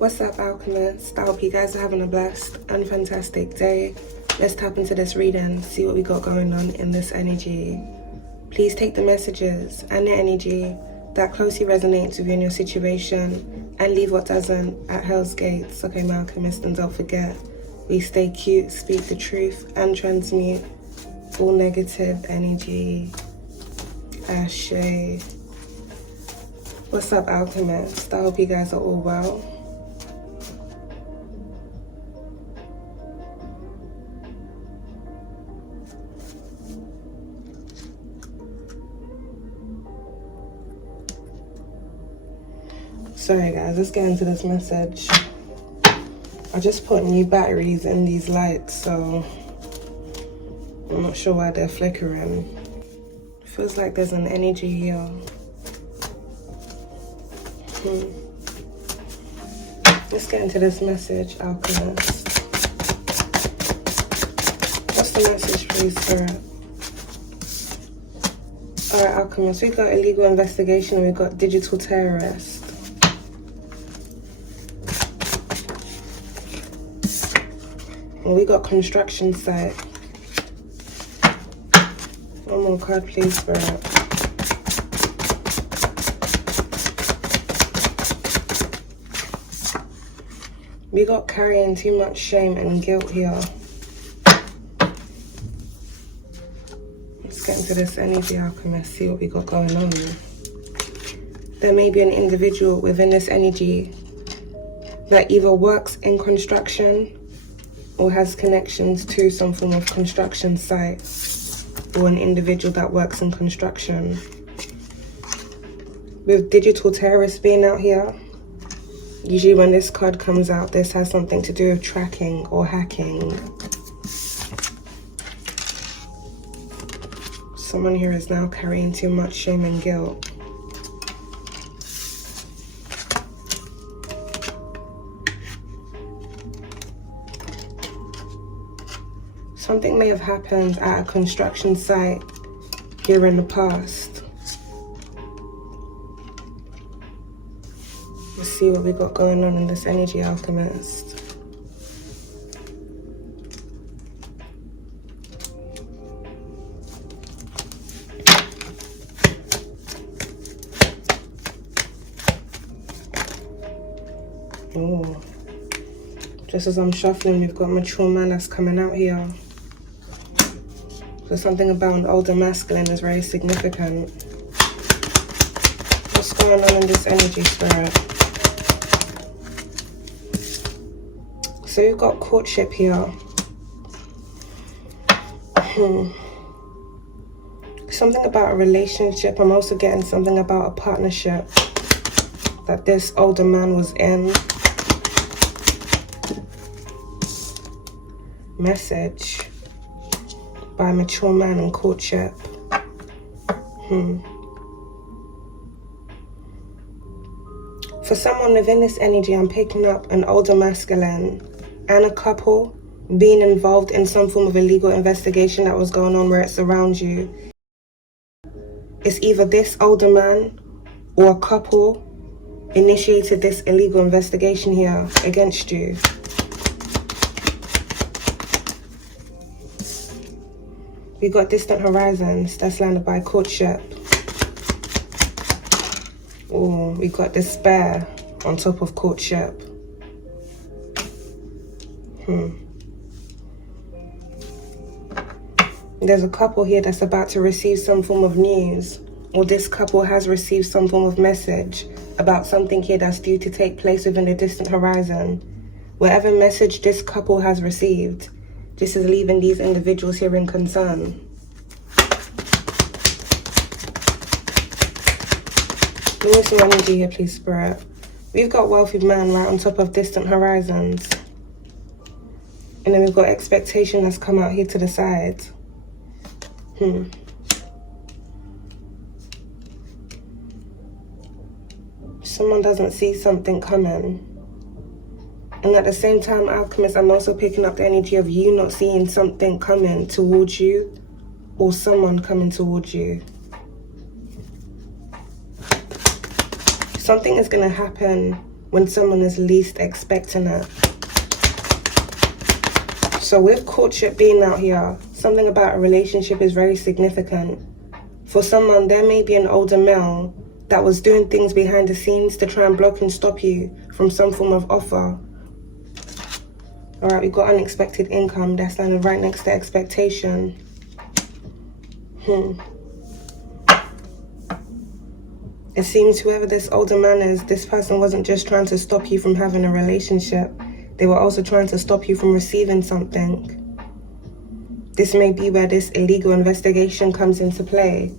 What's up, alchemists? I hope you guys are having a blessed and fantastic day. Let's tap into this reading, see what we got going on in this energy. Please take the messages and the energy that closely resonates with you in your situation and leave what doesn't at hell's gates. Okay, my alchemist, and don't forget, we stay cute, speak the truth, and transmute all negative energy. Ashe. What's up, alchemists? I hope you guys are all well. Sorry guys, let's get into this message. I just put new batteries in these lights, so I'm not sure why they're flickering. Feels like there's an energy here. Let's get into this message, alchemist. What's the message, please, Spirit? Alright, alchemist, we got illegal investigation and we got digital terrorist. And we got construction site. One more card, please, Spirit. We got carrying too much shame and guilt here. Let's get into this energy, alchemist, see what we got going on. There may be an individual within this energy that either works in construction or has connections to some form of construction site, or an individual that works in construction. With digital terrorists being out here, usually when this card comes out, this has something to do with tracking or hacking. Someone here is now carrying too much shame and guilt. Something may have happened at a construction site here in the past. Let's see what we got going on in this energy, alchemist. Oh, just as I'm shuffling, we've got mature man that's coming out here. So something about an older masculine is very significant. What's going on in this energy, Spirit? So you've got courtship here. Something about a relationship. I'm also getting something about a partnership that this older man was in. Message by mature man and courtship. For someone within this energy, I'm picking up an older masculine and a couple being involved in some form of illegal investigation that was going on where it's around you. It's either this older man or a couple initiated this illegal investigation here against you. We got distant horizons, that's landed by courtship. Oh, we got despair on top of courtship. There's a couple here that's about to receive some form of news, or this couple has received some form of message about something here that's due to take place within the distant horizon. Whatever message this couple has received, this is leaving these individuals here in concern. Give me some energy here, please, Spirit. We've got wealthy man right on top of distant horizons. And then we've got expectation that's come out here to the side. Someone doesn't see something coming. And at the same time, alchemist, I'm also picking up the energy of you not seeing something coming towards you or someone coming towards you. Something is going to happen when someone is least expecting it. So with courtship being out here, something about a relationship is very significant. For someone, there may be an older male that was doing things behind the scenes to try and block and stop you from some form of offer. Alright, we've got unexpected income. That's standing right next to expectation. It seems whoever this older man is, this person wasn't just trying to stop you from having a relationship. They were also trying to stop you from receiving something. This may be where this illegal investigation comes into play.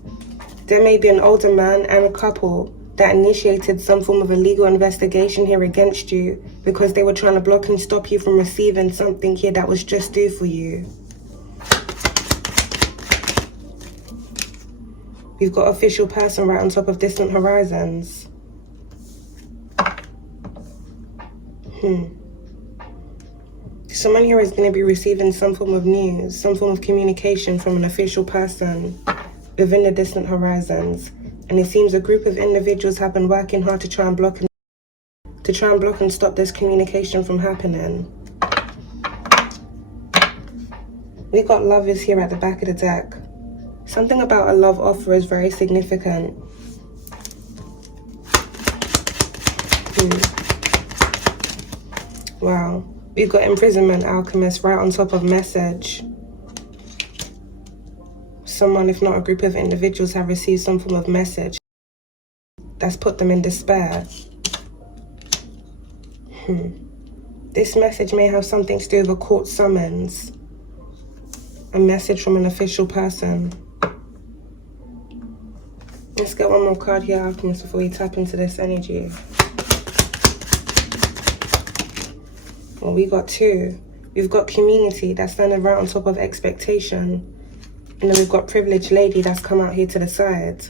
There may be an older man and a couple that initiated some form of illegal investigation here against you because they were trying to block and stop you from receiving something here that was just due for you. You've got official person right on top of distant horizons. Someone here is going to be receiving some form of news, some form of communication from an official person within the distant horizons. And it seems a group of individuals have been working hard to try and block and stop this communication from happening. We got lovers here at the back of the deck. Something about a love offer is very significant. Wow. We've got imprisonment, alchemist, right on top of message. Someone, if not a group of individuals, have received some form of message that's put them in despair. This message may have something to do with a court summons. A message from an official person. Let's get one more card here, alchemist, before we tap into this energy. Well, we got two. We've got community that's standing right on top of expectation. And then we've got privileged lady that's come out here to the side.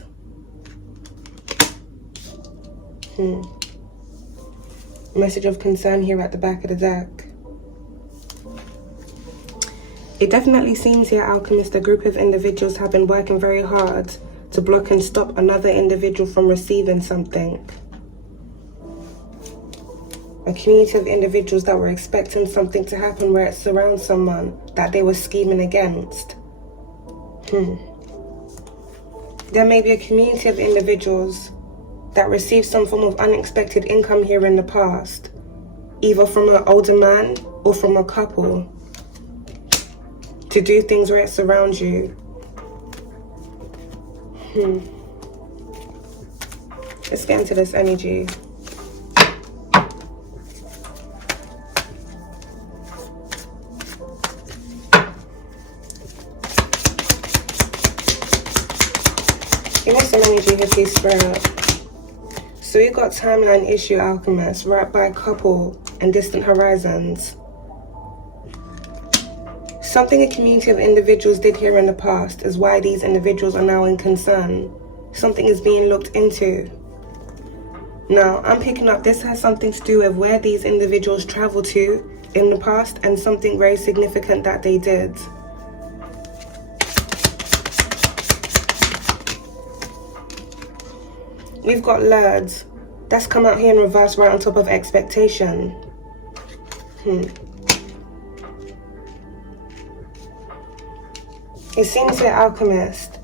Message of concern here at the back of the deck. It definitely seems here, alchemist, a group of individuals have been working very hard to block and stop another individual from receiving something. A community of individuals that were expecting something to happen where it surrounds someone that they were scheming against. There may be a community of individuals that received some form of unexpected income here in the past, either from an older man or from a couple, to do things where it surrounds you. Let's get into this energy. Give me some energy here, please, Spirit. So we got timeline issue, alchemist, right by couple and distant horizons. Something a community of individuals did here in the past is why these individuals are now in concern. Something is being looked into. Now, I'm picking up this has something to do with where these individuals traveled to in the past and something very significant that they did. We've got Lords. That's come out here in reverse right on top of expectation. It seems here, alchemist,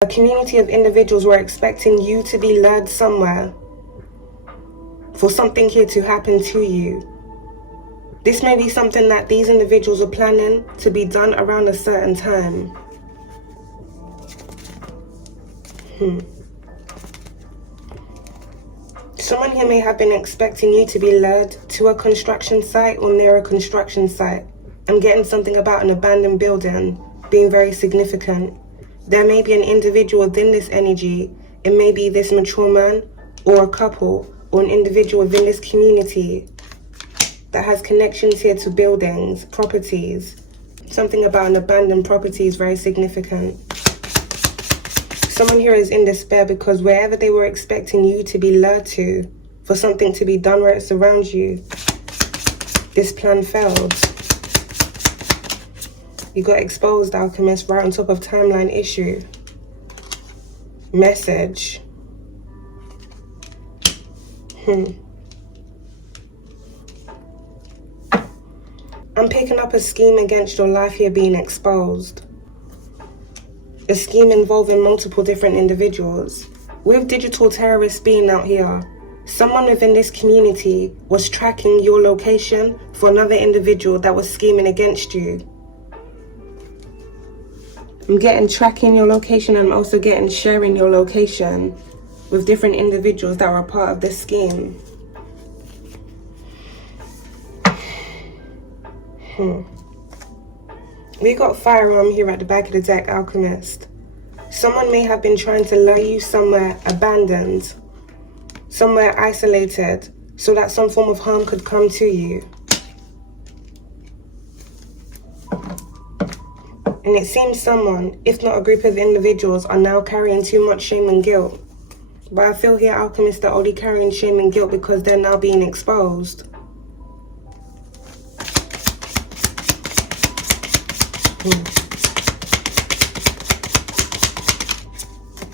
a community of individuals were expecting you to be lured somewhere for something here to happen to you. This may be something that these individuals are planning to be done around a certain time. Someone here may have been expecting you to be lured to a construction site or near a construction site. I'm getting something about an abandoned building being very significant. There may be an individual within this energy. It may be this mature man or a couple or an individual within this community that has connections here to buildings, properties. Something about an abandoned property is very significant. Someone here is in despair because wherever they were expecting you to be lured to, for something to be done where it surrounds you, this plan failed. You got exposed, alchemist, right on top of timeline issue. Message. I'm picking up a scheme against your life here being exposed. A scheme involving multiple different individuals. With digital terrorists being out here, someone within this community was tracking your location for another individual that was scheming against you. I'm getting tracking your location, and I'm also getting sharing your location with different individuals that are a part of this scheme. We got firearm here at the back of the deck, Alchemist. Someone may have been trying to lure you somewhere abandoned, somewhere isolated, so that some form of harm could come to you. And it seems someone, if not a group of individuals, are now carrying too much shame and guilt. But I feel here, Alchemists, are only carrying shame and guilt because they're now being exposed.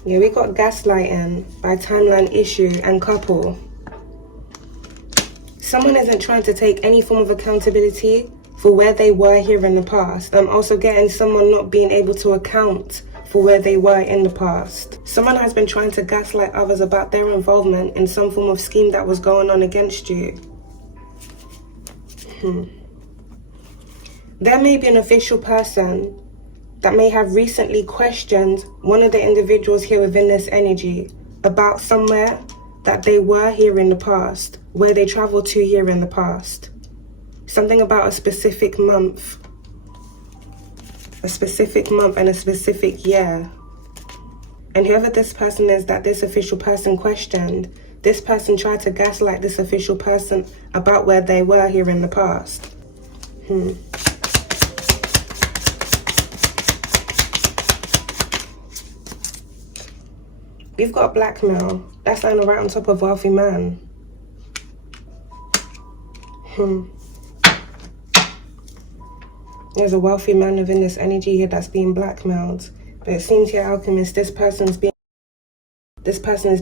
Yeah, we got gaslighting by timeline issue and couple. Someone isn't trying to take any form of accountability for where they were here in the past. I'm also getting someone not being able to account for where they were in the past. Someone has been trying to gaslight others about their involvement in some form of scheme that was going on against you. There may be an official person that may have recently questioned one of the individuals here within this energy about somewhere that they were here in the past, where they traveled to here in the past. Something about a specific month and a specific year. And whoever this person is that this official person questioned, this person tried to gaslight this official person about where they were here in the past. We've got blackmail. That's lying right on top of wealthy man. There's a wealthy man within this energy here that's being blackmailed. But it seems here, Alchemist, this person is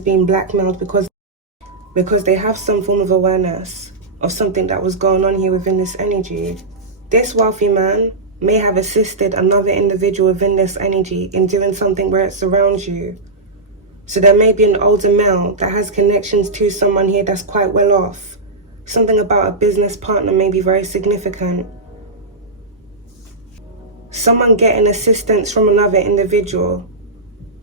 being blackmailed because they have some form of awareness of something that was going on here within this energy. This wealthy man may have assisted another individual within this energy in doing something where it surrounds you. So there may be an older male that has connections to someone here that's quite well off. Something about a business partner may be very significant. Someone getting assistance from another individual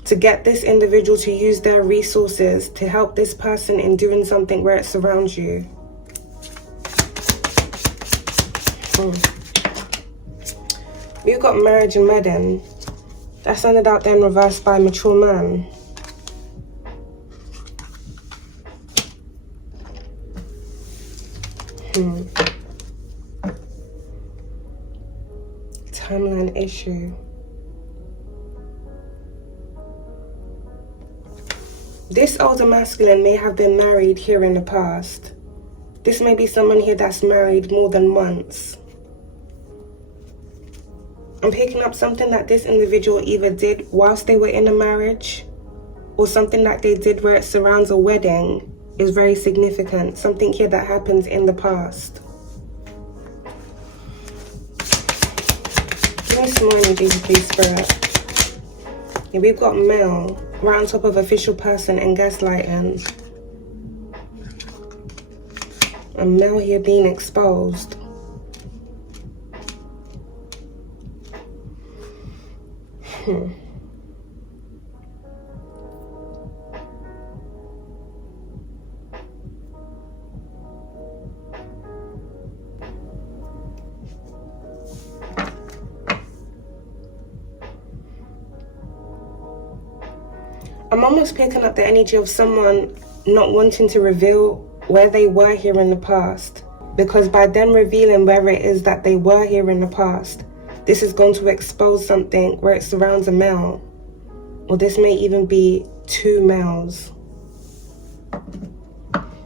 to get this individual to use their resources to help this person in doing something where it surrounds you. We've got marriage and wedding. That's ended out there in reverse by a mature man. Timeline issue. This older masculine may have been married here in the past. This may be someone here that's married more than once. I'm picking up something that this individual either did whilst they were in a marriage, or something that they did where it surrounds a wedding is very significant. Something here that happens in the past. Give me some more energy, please, Spirit. Yeah, we've got male right on top of official person and gaslighting. A male here being exposed. I'm almost picking up the energy of someone not wanting to reveal where they were here in the past, because by them revealing where it is that they were here in the past, this is going to expose something where it surrounds a male, or this may even be two males.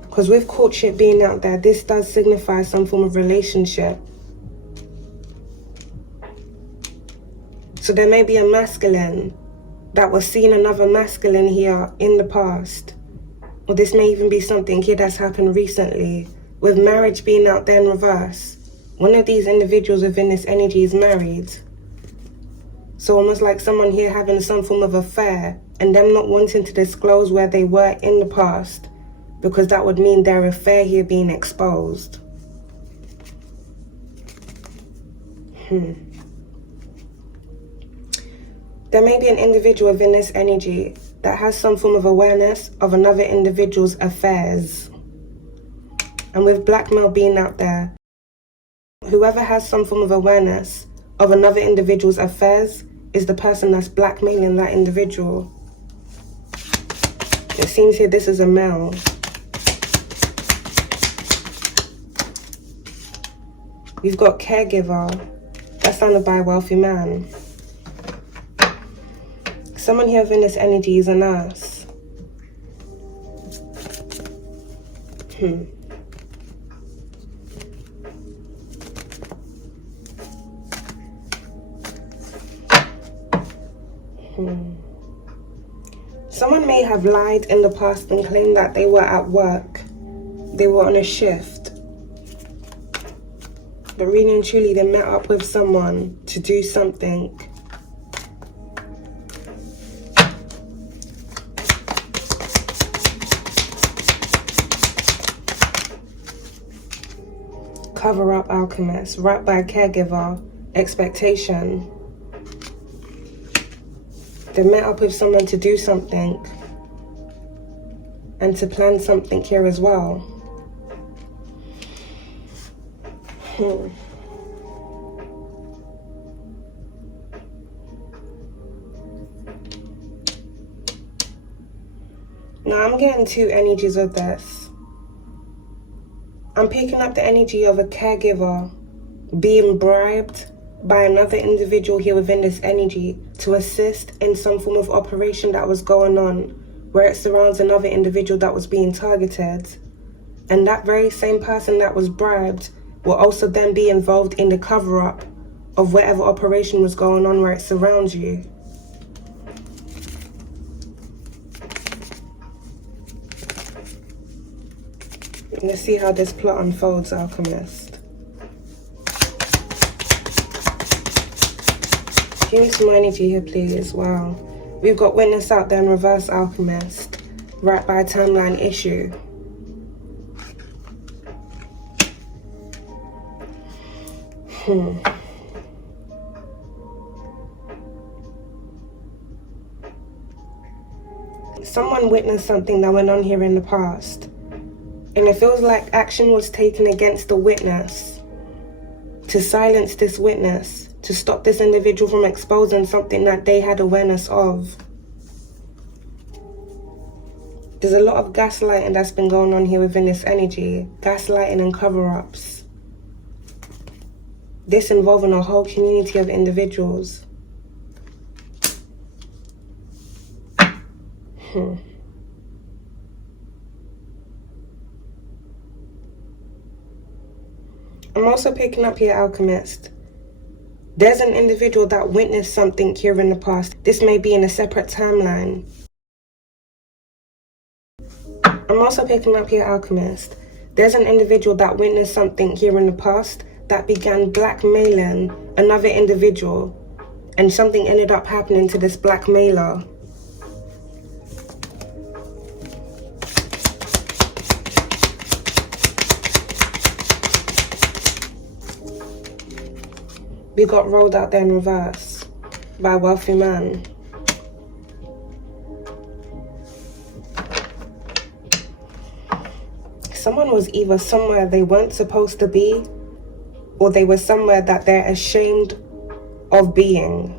Because with courtship being out there, this does signify some form of relationship. So there may be a masculine that was seeing another masculine here in the past. Or this may even be something here that's happened recently. With marriage being out there in reverse, one of these individuals within this energy is married. So almost like someone here having some form of affair and them not wanting to disclose where they were in the past, because that would mean their affair here being exposed. There may be an individual within this energy that has some form of awareness of another individual's affairs. And with blackmail being out there, whoever has some form of awareness of another individual's affairs is the person that's blackmailing that individual. It seems here this is a male. We've got caregiver. That's sounded by a wealthy man. Someone here within this energy is a nurse. Someone may have lied in the past and claimed that they were at work. They were on a shift. But really and truly, they met up with someone to do something. Cover up alchemist, right by caregiver, expectation. They met up with someone to do something and to plan something here as well. Now I'm getting two energies with this. I'm picking up the energy of a caregiver being bribed by another individual here within this energy to assist in some form of operation that was going on where it surrounds another individual that was being targeted. And that very same person that was bribed will also then be involved in the cover-up of whatever operation was going on where it surrounds you. Let's see how this plot unfolds, Alchemist. Give me some more energy here, please. Wow. We've got witness out there in reverse, Alchemist. Right by a timeline issue. Someone witnessed something that went on here in the past. And it feels like action was taken against the witness to silence this witness, to stop this individual from exposing something that they had awareness of. There's a lot of gaslighting that's been going on here within this energy. Gaslighting and cover-ups. This involving a whole community of individuals. I'm also picking up here, Alchemist. There's an individual that witnessed something here in the past. This may be in a separate timeline. I'm also picking up here, Alchemist. There's an individual that witnessed something here in the past that began blackmailing another individual, and something ended up happening to this blackmailer. We got rolled out there in reverse by a wealthy man. Someone was either somewhere they weren't supposed to be, or they were somewhere that they're ashamed of being,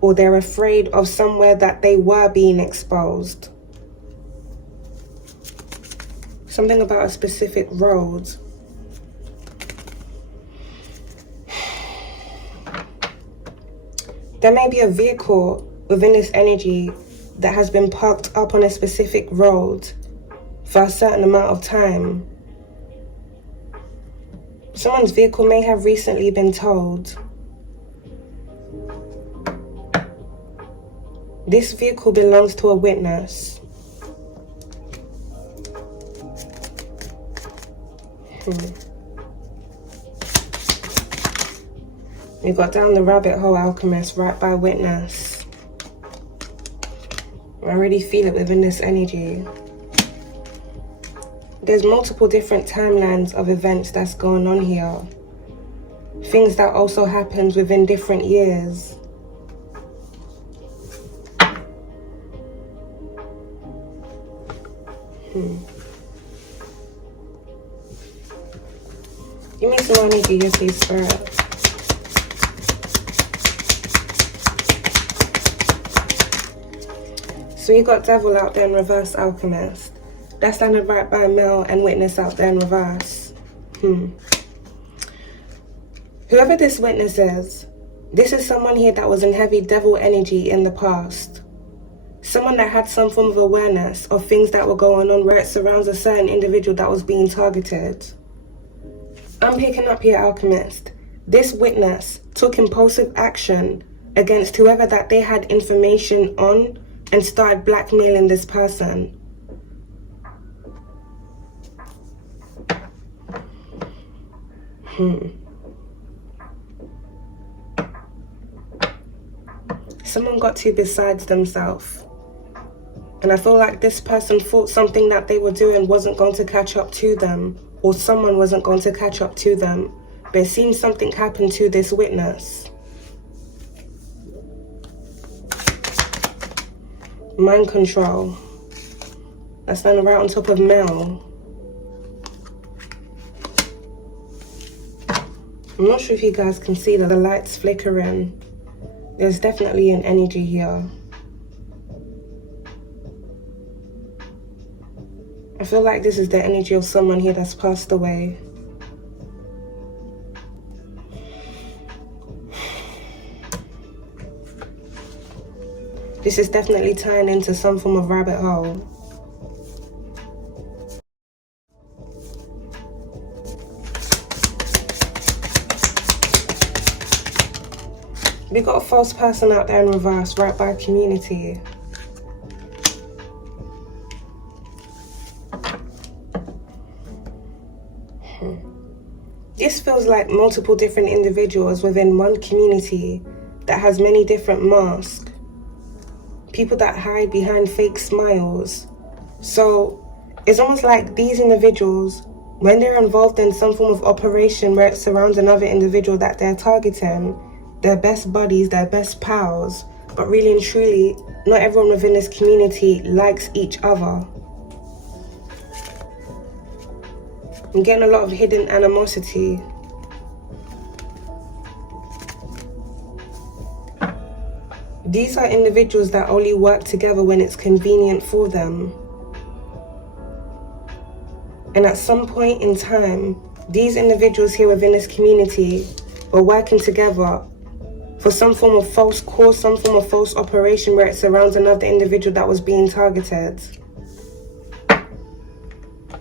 or they're afraid of somewhere that they were being exposed. Something about a specific road. There may be a vehicle within this energy that has been parked up on a specific road for a certain amount of time. Someone's vehicle may have recently been towed. This vehicle belongs to a witness. We got down the rabbit hole, Alchemist, right by witness. I already feel it within this energy. There's multiple different timelines of events that's going on here. Things that also happens within different years. Give me some energy here, please, Spirit. So you got Devil out there in reverse, Alchemist. That's landed right by male and witness out there in reverse. Whoever this witness is, this is someone here that was in heavy devil energy in the past. Someone that had some form of awareness of things that were going on where it surrounds a certain individual that was being targeted. I'm picking up here, Alchemist. This witness took impulsive action against whoever that they had information on and started blackmailing this person. Someone got too besides themselves. And I feel like this person thought something that they were doing wasn't going to catch up to them, or someone wasn't going to catch up to them. But it seems something happened to this witness. Mind control. That's then right on top of male. I'm not sure if you guys can see that the light's flickering. There's definitely an energy here. I feel like this is the energy of someone here that's passed away. This is definitely tying into some form of rabbit hole. We got a false person out there in reverse, right by community. This feels like multiple different individuals within one community that has many different masks. People that hide behind fake smiles. So it's almost like these individuals, when they're involved in some form of operation where it surrounds another individual that they're targeting, they're best buddies, they're best pals, but really and truly, not everyone within this community likes each other. I'm getting a lot of hidden animosity. These are individuals that only work together when it's convenient for them. And at some point in time, these individuals here within this community were working together for some form of false cause, some form of false operation where it surrounds another individual that was being targeted.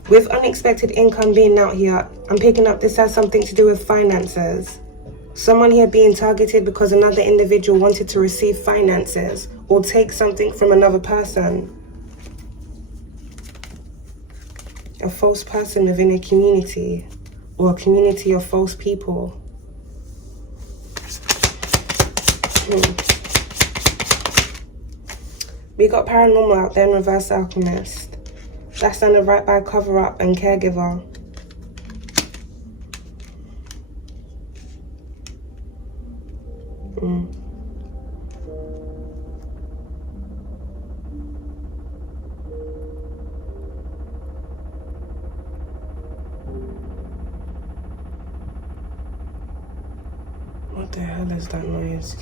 With unexpected income being out here, I'm picking up this has something to do with finances. Someone here being targeted because another individual wanted to receive finances or take something from another person. A false person within a community, or a community of false people. We got Paranormal out there in reverse, Alchemist. That's under right by cover up and caregiver. What the hell is that noise?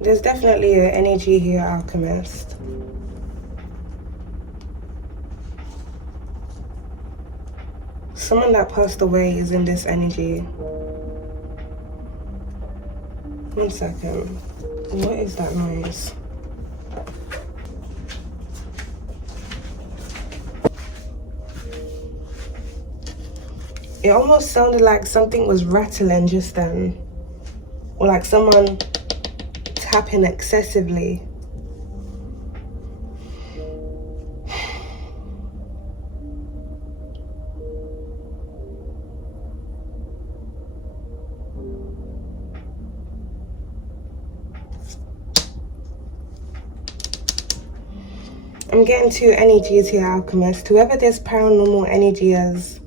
There's definitely an energy here, Alchemist. Someone that passed away is in this energy. 1 second. What is that noise? It almost sounded like something was rattling just then. Or like someone tapping excessively. I'm getting two energies here, Alchemist. Whoever this paranormal energy is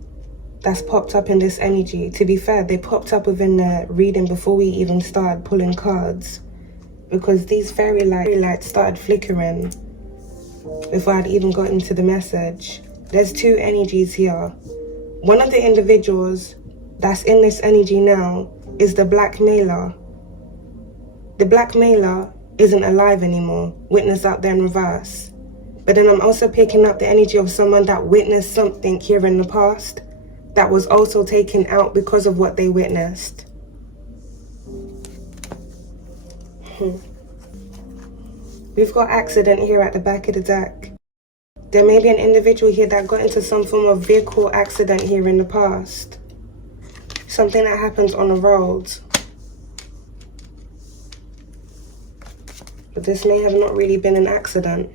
that's popped up in this energy, to be fair, they popped up within the reading before we even started pulling cards, because these fairy lights started flickering before I'd even got into the message. There's two energies here. One of the individuals that's in this energy now is the blackmailer. The blackmailer isn't alive anymore, witness out there in reverse. But then I'm also picking up the energy of someone that witnessed something here in the past that was also taken out because of what they witnessed. We've got accident here at the back of the deck. There may be an individual here that got into some form of vehicle accident here in the past. Something that happens on the road. But this may have not really been an accident.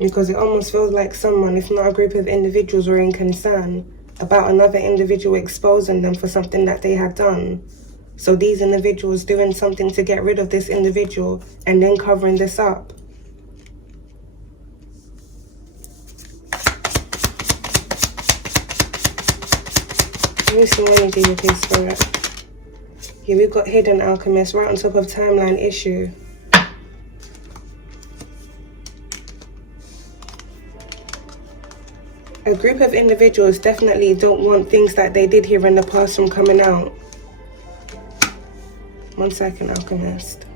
Because it almost feels like someone, if not a group of individuals, were in concern about another individual exposing them for something that they had done. So these individuals doing something to get rid of this individual and then covering this up. Let me see what energy with his spirit. Here we've got hidden alchemist right on top of timeline issue. A group of individuals definitely don't want things that they did here in the past from coming out. 1 second, alchemist.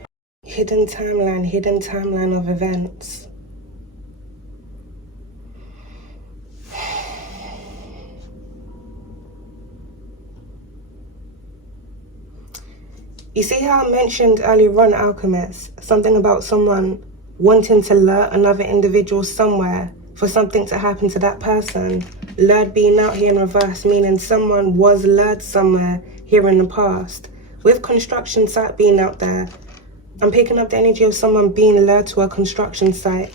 Hidden timeline of events. You see how I mentioned earlier on, alchemist, something about someone wanting to lure another individual somewhere for something to happen to that person. Lured being out here in reverse, meaning someone was lured somewhere here in the past. With construction site being out there, I'm picking up the energy of someone being lured to a construction site.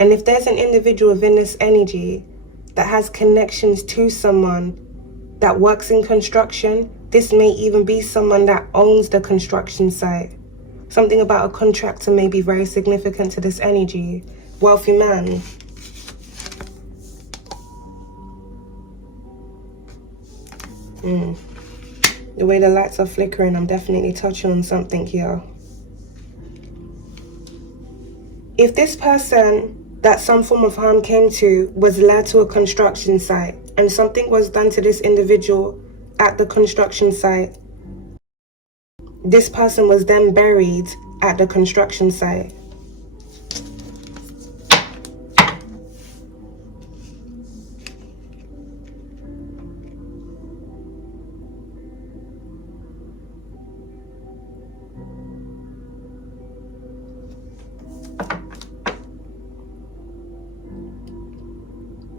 And if there's an individual within this energy that has connections to someone that works in construction, this may even be someone that owns the construction site. Something about a contractor may be very significant to this energy. Wealthy man. The way the lights are flickering, I'm definitely touching on something here. If this person that some form of harm came to was led to a construction site and something was done to this individual at the construction site, this person was then buried at the construction site.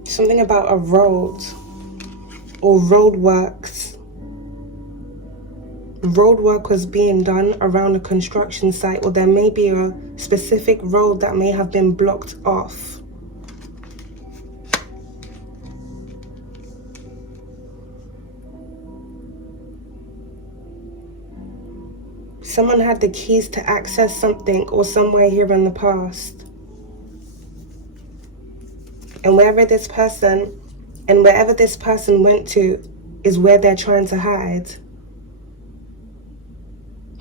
Something about a road or roadworks. Roadwork was being done around a construction site, or there may be a specific road that may have been blocked off. Someone had the keys to access something or somewhere here in the past. And wherever this person went to is where they're trying to hide.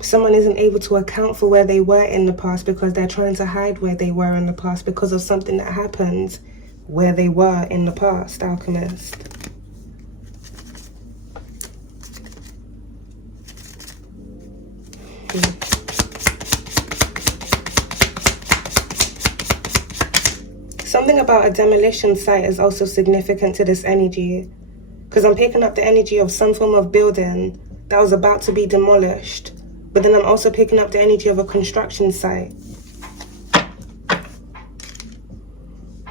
Someone isn't able to account for where they were in the past because they're trying to hide where they were in the past because of something that happened where they were in the past, alchemist. Something about a demolition site is also significant to this energy, because I'm picking up the energy of some form of building that was about to be demolished, but then I'm also picking up the energy of a construction site.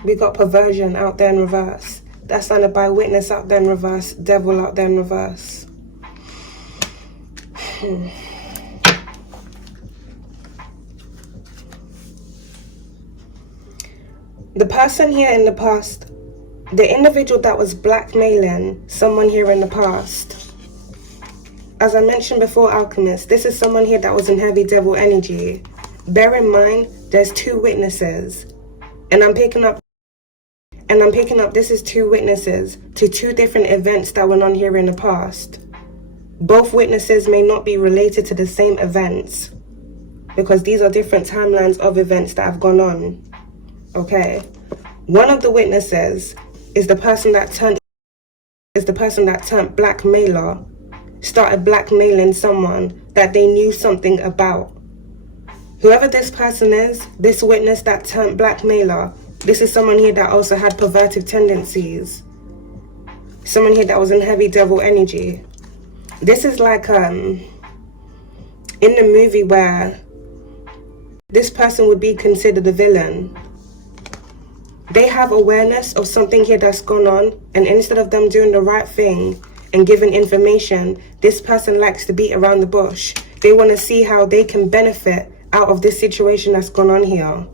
We got perversion out there in reverse. That's sounded by witness out there in reverse, devil out there in reverse. The person here in the past, the individual that was blackmailing someone here in the past, as I mentioned before, Alchemist, this is someone here that was in heavy devil energy. Bear in mind, there's 2 witnesses. And I'm picking up this is 2 witnesses to 2 different events that went on here in the past. Both witnesses may not be related to the same events, because these are different timelines of events that have gone on. Okay. One of the witnesses is the person that turned blackmailer, started blackmailing someone that they knew something about. Whoever this person is, this witness that turned blackmailer, this is someone here that also had perverted tendencies. Someone here that was in heavy devil energy. This is like in the movie where this person would be considered a villain. They have awareness of something here that's gone on, and instead of them doing the right thing and giving information, this person likes to beat around the bush. They want to see how they can benefit out of this situation that's gone on here.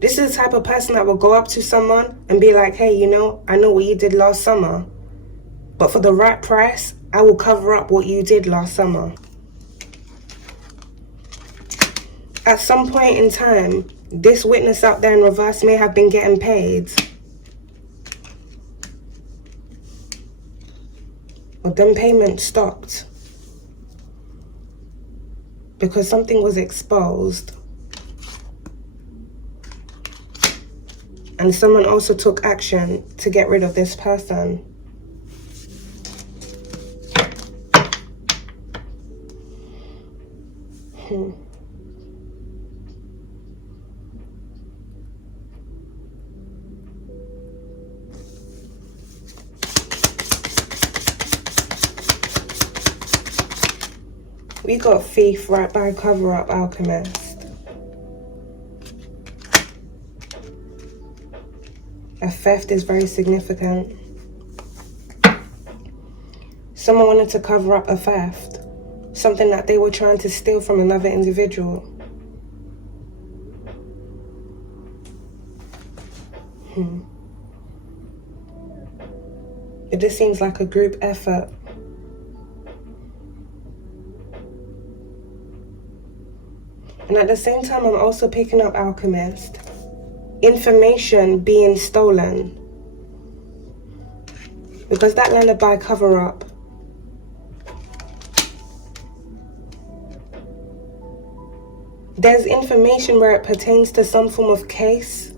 This is the type of person that will go up to someone and be like, hey, you know, I know what you did last summer, but for the right price, I will cover up what you did last summer. At some point in time, this witness out there in reverse may have been getting paid. But then payment stopped because something was exposed. And someone also took action to get rid of this person. We got thief right by cover up, Alchemist. A theft is very significant. Someone wanted to cover up a theft, something that they were trying to steal from another individual. It just seems like a group effort. And at the same time, I'm also picking up, Alchemist, information being stolen. Because that landed by cover-up. There's information where it pertains to some form of case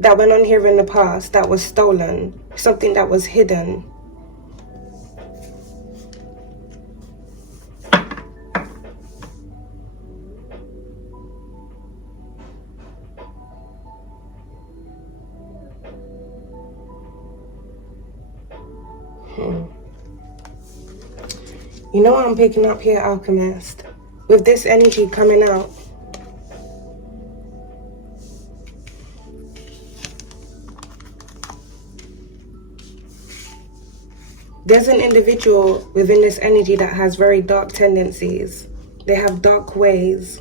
that went on here in the past that was stolen. Something that was hidden. You know what I'm picking up here, Alchemist? With this energy coming out, there's an individual within this energy that has very dark tendencies. They have dark ways.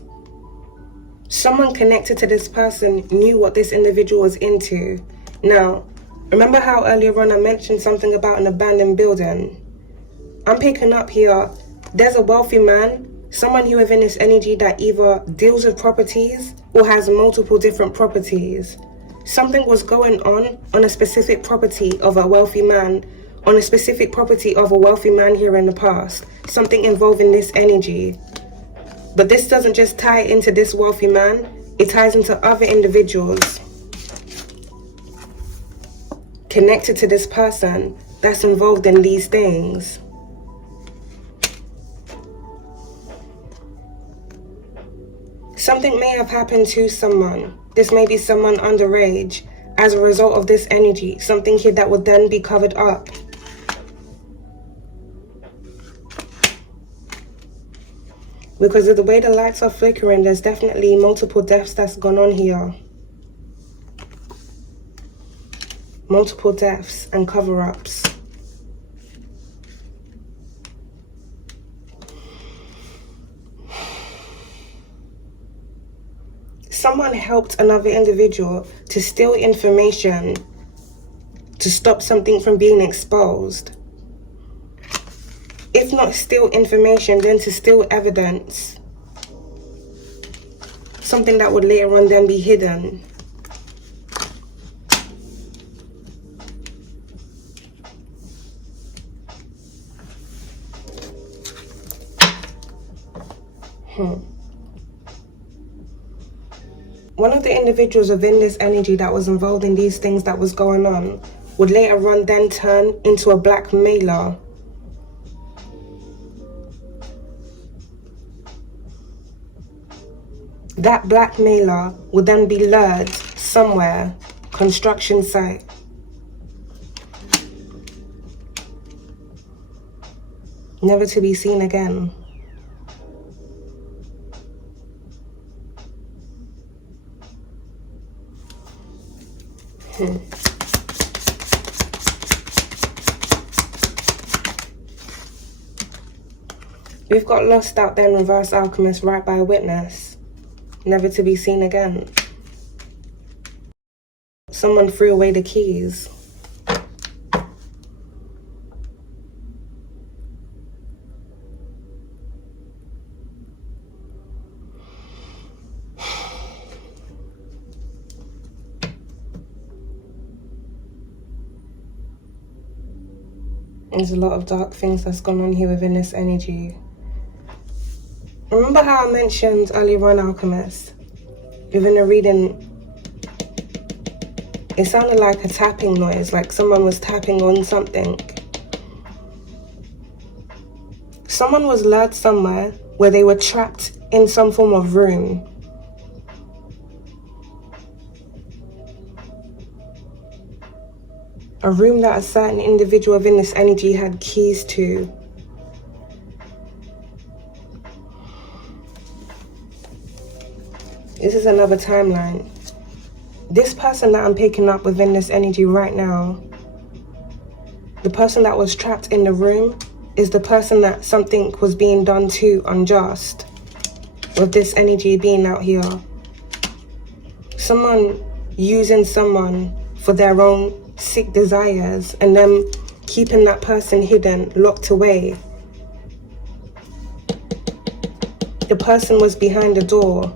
Someone connected to this person knew what this individual was into. Now, remember how earlier on I mentioned something about an abandoned building? I'm picking up here, there's a wealthy man, someone here within this energy that either deals with properties or has multiple different properties. Something was going on a specific property of a wealthy man, on a specific property of a wealthy man here in the past. Something involving this energy. But this doesn't just tie into this wealthy man, it ties into other individuals connected to this person that's involved in these things. Something may have happened to someone. This may be someone underage. As a result of this energy, something here that would then be covered up. Because of the way the lights are flickering, there's definitely multiple deaths that's gone on here. Multiple deaths and cover-ups. Someone helped another individual to steal information to stop something from being exposed. If if not steal information, then to steal evidence. Something that would later on then be hidden. One of the individuals within this energy that was involved in these things that was going on would later on then turn into a blackmailer. That blackmailer would then be lured somewhere, construction site. Never to be seen again. We've got lost out there in reverse alchemist right by a witness. Never to be seen again. Someone threw away the keys. There's a lot of dark things that's gone on here within this energy. Remember how I mentioned earlier on, Alchemist? Within the reading, it sounded like a tapping noise, like someone was tapping on something. Someone was lured somewhere where they were trapped in some form of room. A room that a certain individual within this energy had keys to. This is another timeline. This person that I'm picking up within this energy right now, the person that was trapped in the room, is the person that something was being done to unjust, with this energy being out here. Someone using someone for their own sick desires and them keeping that person hidden, locked away. The person was behind the door.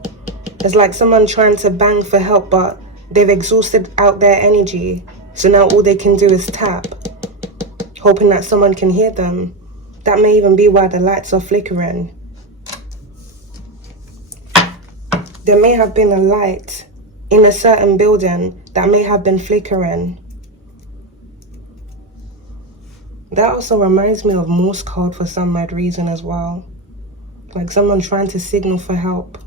It's like someone trying to bang for help, but they've exhausted out their energy. So now all they can do is tap, hoping that someone can hear them. That may even be why the lights are flickering. There may have been a light in a certain building that may have been flickering. That also reminds me of Morse code for some mad reason as well. Like someone trying to signal for help.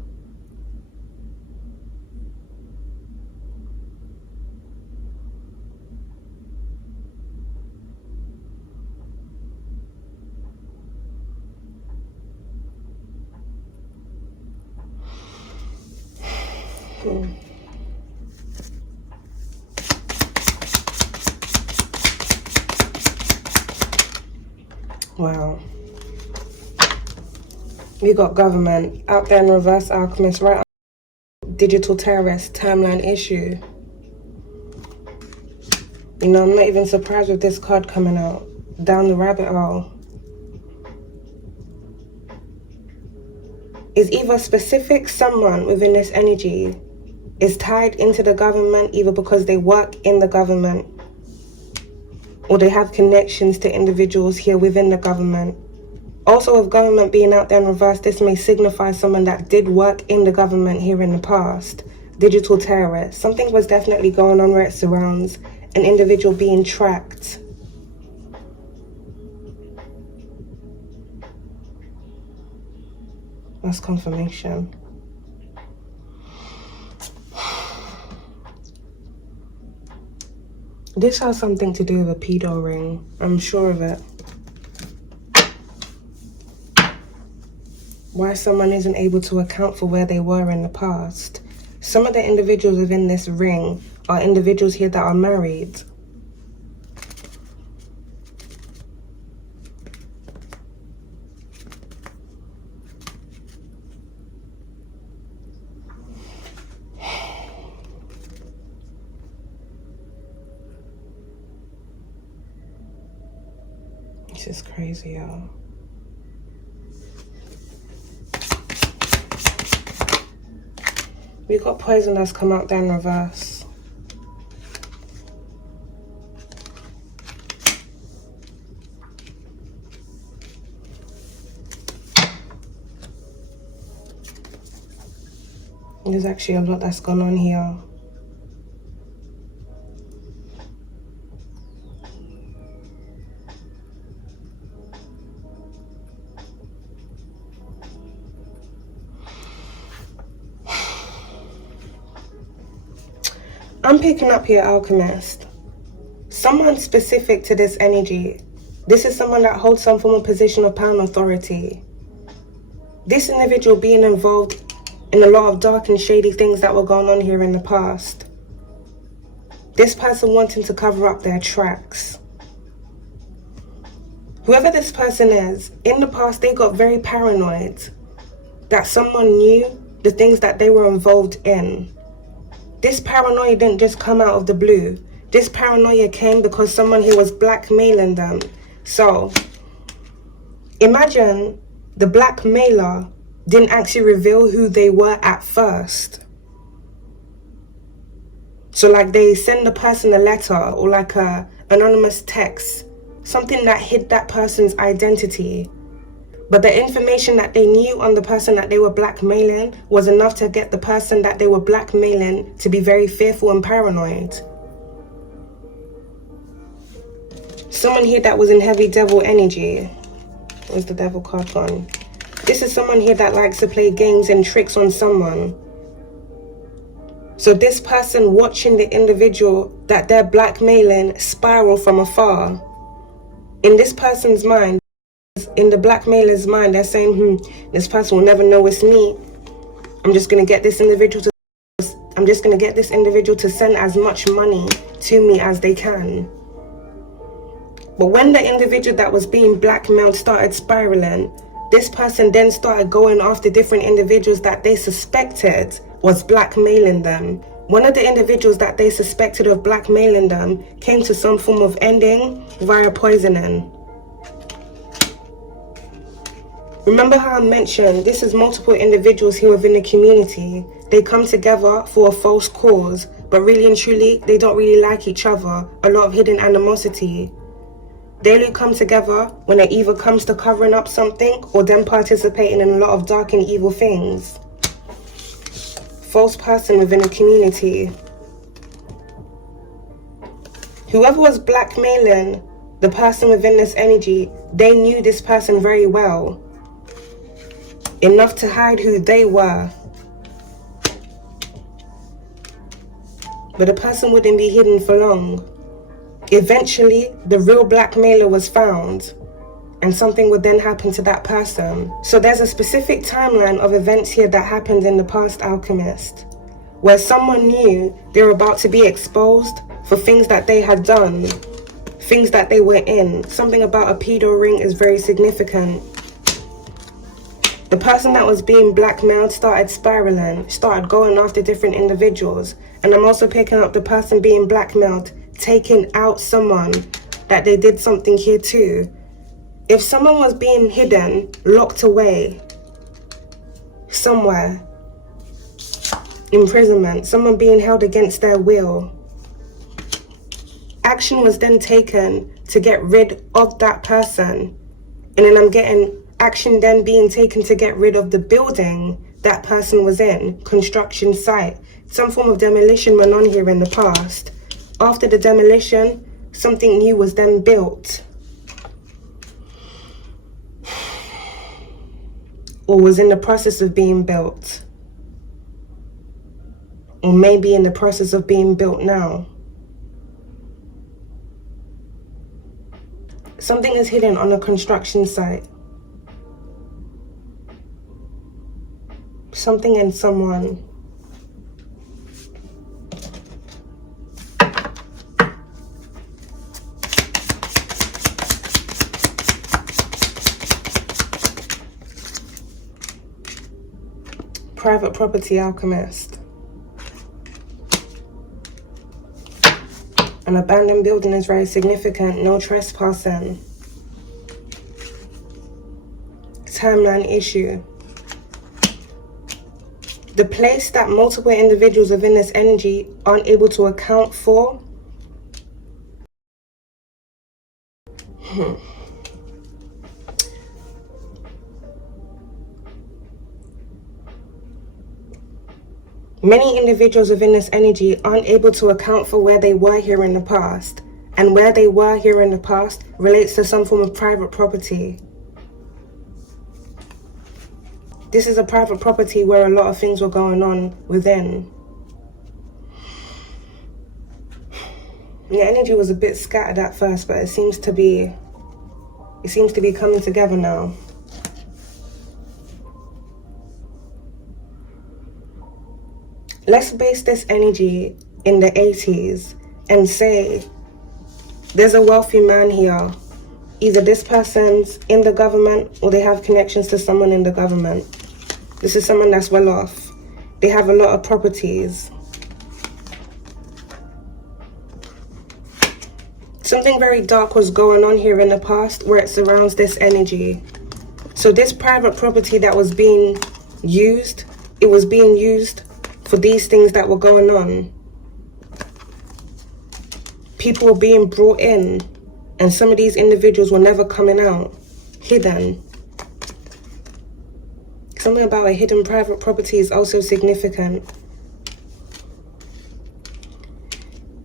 Wow. We got government out there in reverse alchemist, right on digital terrorist timeline issue. You know, I'm not even surprised with this card coming out. Down the rabbit hole. Is either specific someone within this energy is tied into the government, either because they work in the government or they have connections to individuals here within the government. Also, with government being out there in reverse, this may signify someone that did work in the government here in the past. Digital terrorist. Something was definitely going on where it surrounds an individual being tracked. That's confirmation. This has something to do with a pedo ring. I'm sure of it. Why someone isn't able to account for where they were in the past. Some of the individuals within this ring are individuals here that are married. This is crazy, y'all. We got poison that's come out there in reverse. There's actually a lot that's gone on here. I'm picking up here, Alchemist. Someone specific to this energy. This is someone that holds some form of position of power and authority. This individual being involved in a lot of dark and shady things that were going on here in the past. This person wanting to cover up their tracks. Whoever this person is, in the past they got very paranoid that someone knew the things that they were involved in. This paranoia didn't just come out of the blue. This paranoia came because someone here was blackmailing them. So, imagine the blackmailer didn't actually reveal who they were at first. So like they send the person a letter or like a anonymous text, something that hid that person's identity. But the information that they knew on the person that they were blackmailing was enough to get the person that they were blackmailing to be very fearful and paranoid. Someone here that was in heavy devil energy. Where's the devil card gone? This is someone here that likes to play games and tricks on someone. So this person watching the individual that they're blackmailing spiral from afar. In this person's mind, in the blackmailer's mind, they're saying, this person will never know it's me. I'm just gonna get this individual to send as much money to me as they can. But when the individual that was being blackmailed started spiraling, this person then started going after different individuals that they suspected was blackmailing them. One of the individuals that they suspected of blackmailing them came to some form of ending via poisoning. Remember how I mentioned this is multiple individuals here within the community. They come together for a false cause, but really and truly, they don't really like each other. A lot of hidden animosity. They only come together when it either comes to covering up something or them participating in a lot of dark and evil things. False person within a community. Whoever was blackmailing the person within this energy, they knew this person very well. Enough to hide who they were. But the person wouldn't be hidden for long. Eventually, the real blackmailer was found, and something would then happen to that person. So there's a specific timeline of events here that happened in the past, Alchemist, where someone knew they were about to be exposed for things that they had done, things that they were in. Something about a pedo ring is very significant. The person that was being blackmailed started spiraling, started going after different individuals. And I'm also picking up the person being blackmailed, taking out someone that they did something here too. If someone was being hidden, locked away, somewhere, imprisonment, someone being held against their will, action was then taken to get rid of that person. And then I'm getting action then being taken to get rid of the building that person was in, construction site. Some form of demolition went on here in the past. After the demolition, something new was then built. Or was in the process of being built. Or maybe in the process of being built now. Something is hidden on a construction site. Something and someone. Private property, Alchemist. An abandoned building is very significant. No trespassing. Timeline issue. The place that multiple individuals within this energy aren't able to account for. Many individuals within this energy aren't able to account for where they were here in the past. And where they were here in the past relates to some form of private property. This is a private property where a lot of things were going on within. The energy was a bit scattered at first, but it seems to be coming together now. Let's base this energy in the 80s and say there's a wealthy man here. Either this person's in the government or they have connections to someone in the government. This is someone that's well off. They have a lot of properties. Something very dark was going on here in the past where it surrounds this energy. So this private property that was being used, it was being used for these things that were going on. People were being brought in, and some of these individuals were never coming out, hidden. Something about a hidden private property is also significant.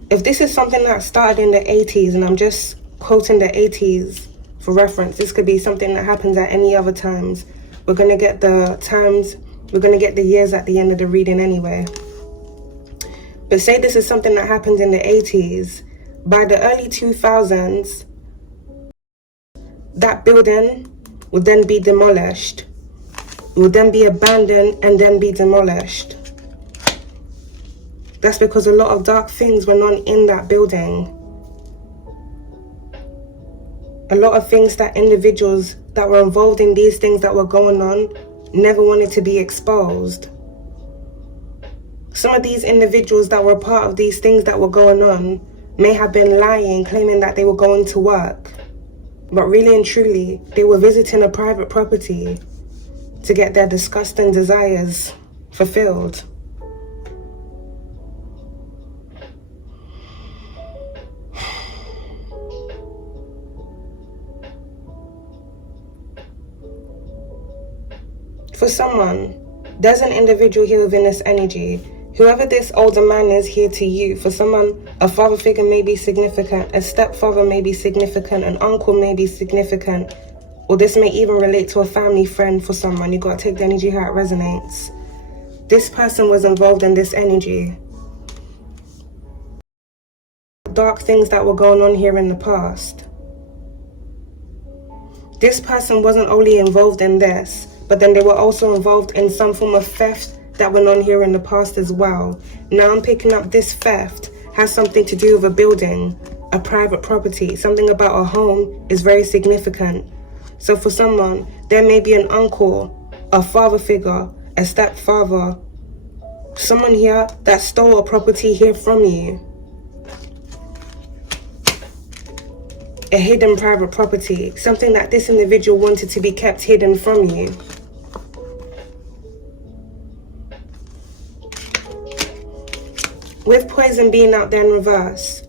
If this is something that started in the 80s, and I'm just quoting the 80s for reference, this could be something that happens at any other times. We're going to get the times, we're going to get the years at the end of the reading anyway. But say this is something that happened in the 80s. By the early 2000s, that building would then be demolished. It would then be abandoned and then be demolished. That's because a lot of dark things went on in that building. A lot of things that individuals that were involved in these things that were going on never wanted to be exposed. Some of these individuals that were part of these things that were going on may have been lying, claiming that they were going to work. But really and truly, they were visiting a private property to get their disgusting desires fulfilled. For someone, there's an individual here within this energy. Whoever this older man is here to you, for someone, a father figure may be significant, a stepfather may be significant, an uncle may be significant, or this may even relate to a family friend for someone. You got to take the energy how it resonates. This person was involved in this energy. Dark things that were going on here in the past. This person wasn't only involved in this, but then they were also involved in some form of theft that went on here in the past as well. Now I'm picking up this theft has something to do with a building, a private property. Something about a home is very significant. So for someone, there may be an uncle, a father figure, a stepfather, someone here that stole a property here from you. A hidden private property, something that this individual wanted to be kept hidden from you. With poison being out there in reverse,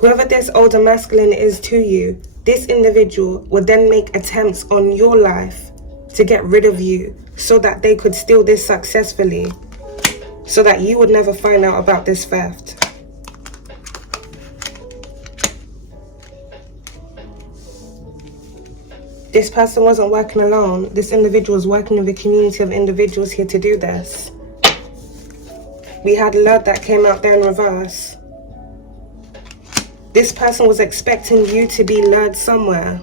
whoever this older masculine is to you, this individual would then make attempts on your life to get rid of you so that they could steal this successfully, so that you would never find out about this theft. This person wasn't working alone. This individual was working with a community of individuals here to do this. We had love that came out there in reverse. This person was expecting you to be lured somewhere.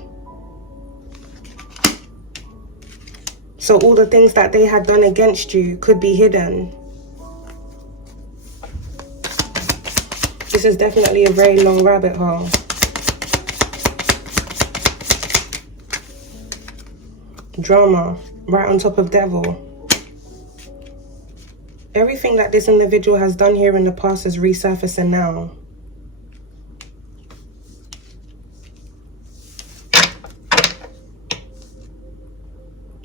So all the things that they had done against you could be hidden. This is definitely a very long rabbit hole. Drama, right on top of devil. Everything that this individual has done here in the past is resurfacing now.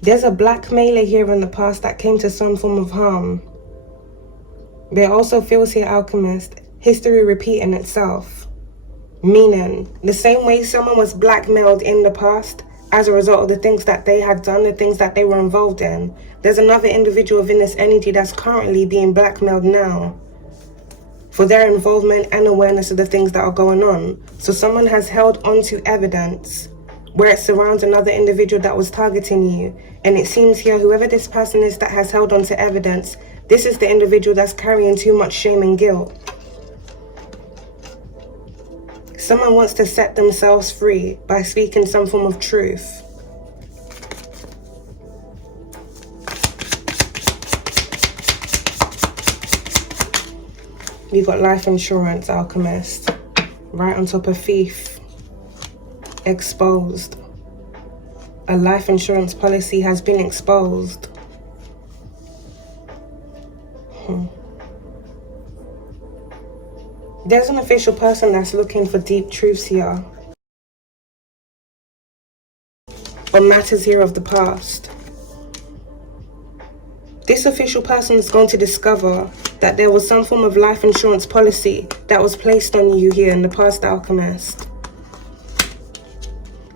There's a blackmailer here in the past that came to some form of harm. There also feels here, Alchemist, history repeating itself. Meaning, the same way someone was blackmailed in the past as a result of the things that they had done, the things that they were involved in, there's another individual within this energy that's currently being blackmailed now for their involvement and awareness of the things that are going on. So someone has held onto evidence where it surrounds another individual that was targeting you. And it seems here, whoever this person is that has held onto evidence, this is the individual that's carrying too much shame and guilt. Someone wants to set themselves free by speaking some form of truth. You got life insurance, Alchemist. Right on top of thief. Exposed. A life insurance policy has been exposed. There's an official person that's looking for deep truths here. Or matters here of the past. This official person is going to discover that there was some form of life insurance policy that was placed on you here in the past, Alchemist.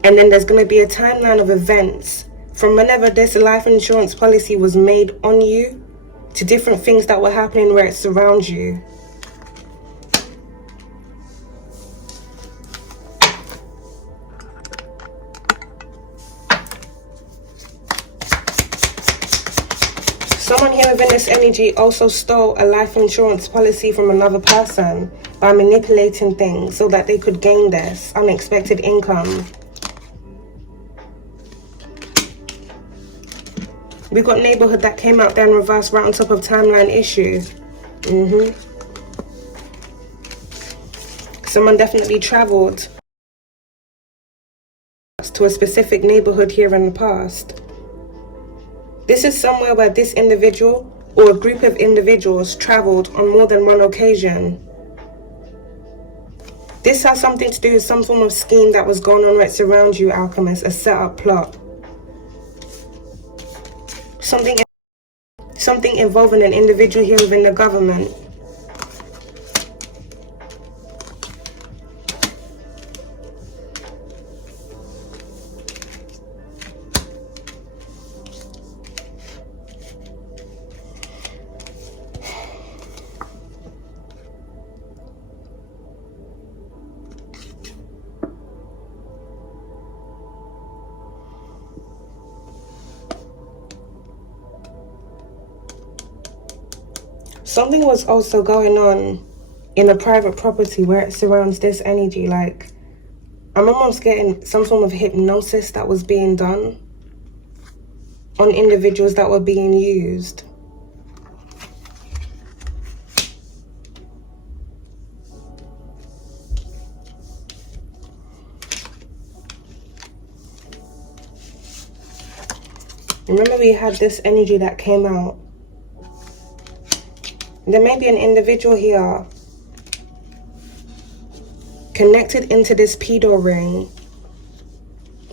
And then there's going to be a timeline of events from whenever this life insurance policy was made on you to different things that were happening where it surrounds you. Someone here within this energy also stole a life insurance policy from another person by manipulating things so that they could gain this unexpected income. We got neighborhood that came out there in reverse right on top of timeline issue. Someone definitely traveled to a specific neighborhood here in the past. This is somewhere where this individual or a group of individuals traveled on more than one occasion. This has something to do with some form of scheme that was going on right around you, Alchemist, a set-up plot. Something involving an individual here within the government. Something was also going on in a private property where it surrounds this energy. Like, I'm almost getting some form of hypnosis that was being done on individuals that were being used. Remember, we had this energy that came out. There may be an individual here connected into this pedo ring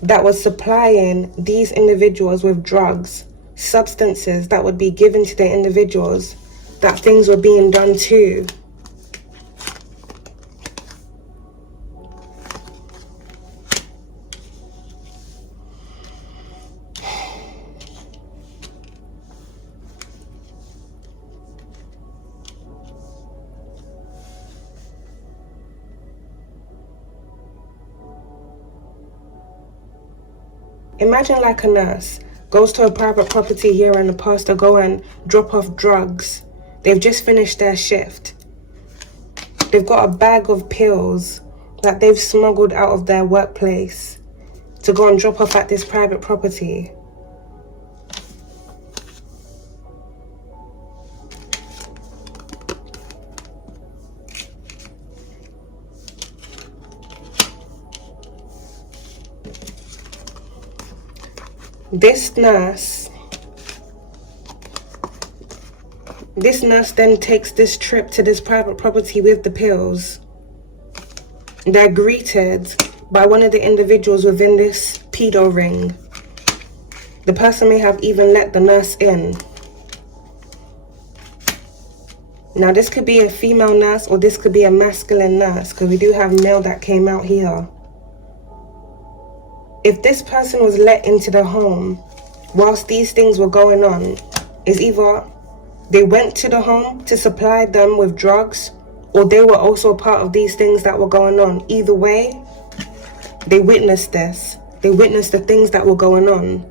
that was supplying these individuals with drugs, substances that would be given to the individuals that things were being done to. Imagine like a nurse goes to a private property here in the past to go and drop off drugs. They've just finished their shift. They've got a bag of pills that they've smuggled out of their workplace to go and drop off at this private property. This nurse then takes this trip to this private property with the pills. They're greeted by one of the individuals within this pedo ring. The person may have even let the nurse in. Now this could be a female nurse or this could be a masculine nurse, because we do have male that came out here. If this person was let into the home whilst these things were going on, is either they went to the home to supply them with drugs, or they were also part of these things that were going on. Either way, they witnessed this. They witnessed the things that were going on.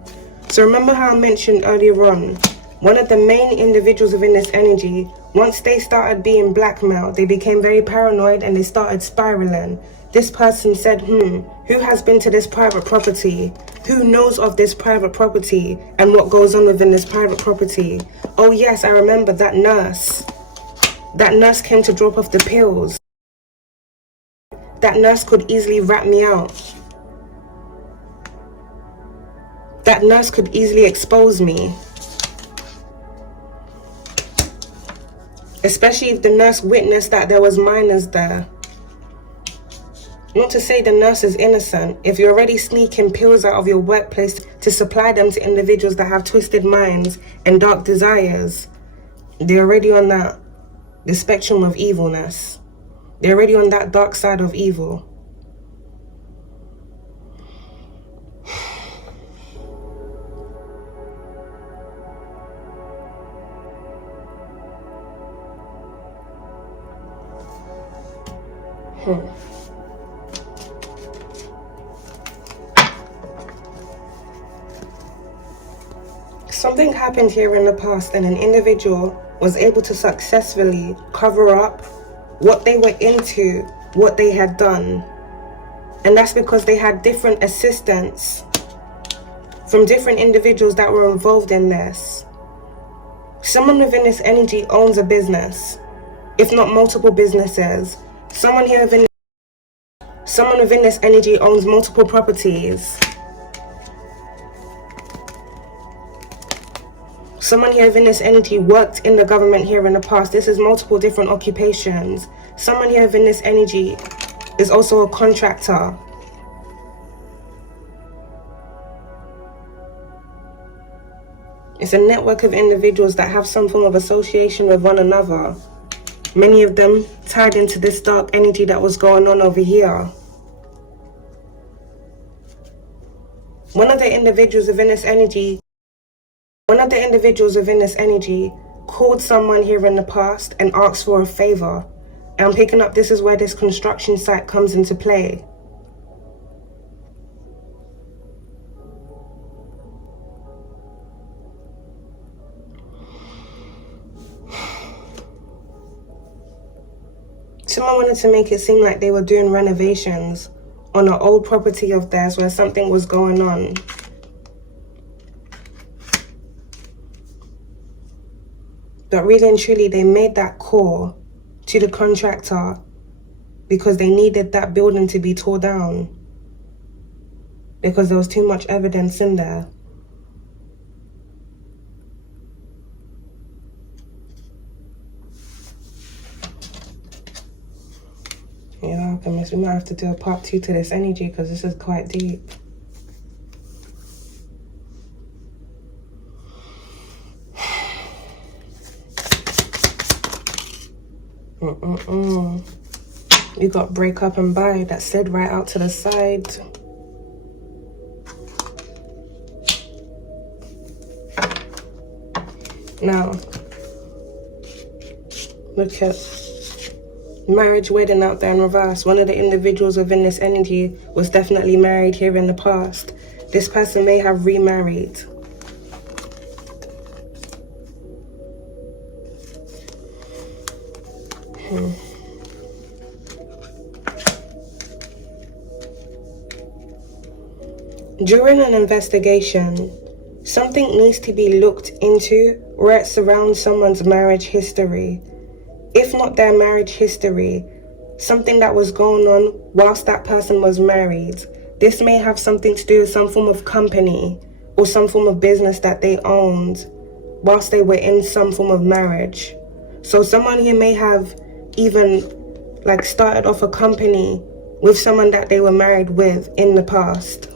So remember how I mentioned earlier on, one of the main individuals within this energy, once they started being blackmailed, they became very paranoid and they started spiraling. This person said, who has been to this private property? Who knows of this private property and what goes on within this private property? Oh yes, I remember that nurse. That nurse came to drop off the pills. That nurse could easily rat me out. That nurse could easily expose me. Especially if the nurse witnessed that there was minors there. Not to say the nurse is innocent. If you're already sneaking pills out of your workplace to supply them to individuals that have twisted minds and dark desires, they're already on the spectrum of evilness. They're already on that dark side of evil. Something happened here in the past and an individual was able to successfully cover up what they were into, what they had done. And that's because they had different assistants from different individuals that were involved in this. Someone within this energy owns a business, if not multiple businesses. Someone within this energy owns multiple properties. Someone here within this energy worked in the government here in the past. This is multiple different occupations. Someone here within this energy is also a contractor. It's a network of individuals that have some form of association with one another. Many of them tied into this dark energy that was going on over here. One of the individuals within this energy called someone here in the past and asked for a favor. And I'm picking up this is where this construction site comes into play. Someone wanted to make it seem like they were doing renovations on an old property of theirs where something was going on. But really and truly, they made that call to the contractor because they needed that building to be torn down. Because there was too much evidence in there. Yeah, Alchemist, we might have to do a part 2 to this energy because this is quite deep. We got break up and buy that slid right out to the side. Now, look at marriage wedding out there in reverse. One of the individuals within this energy was definitely married here in the past. This person may have remarried. During an investigation, something needs to be looked into where it surrounds someone's marriage history. If not their marriage history, something that was going on whilst that person was married. This may have something to do with some form of company or some form of business that they owned whilst they were in some form of marriage. So someone here may have even started off a company with someone that they were married with in the past.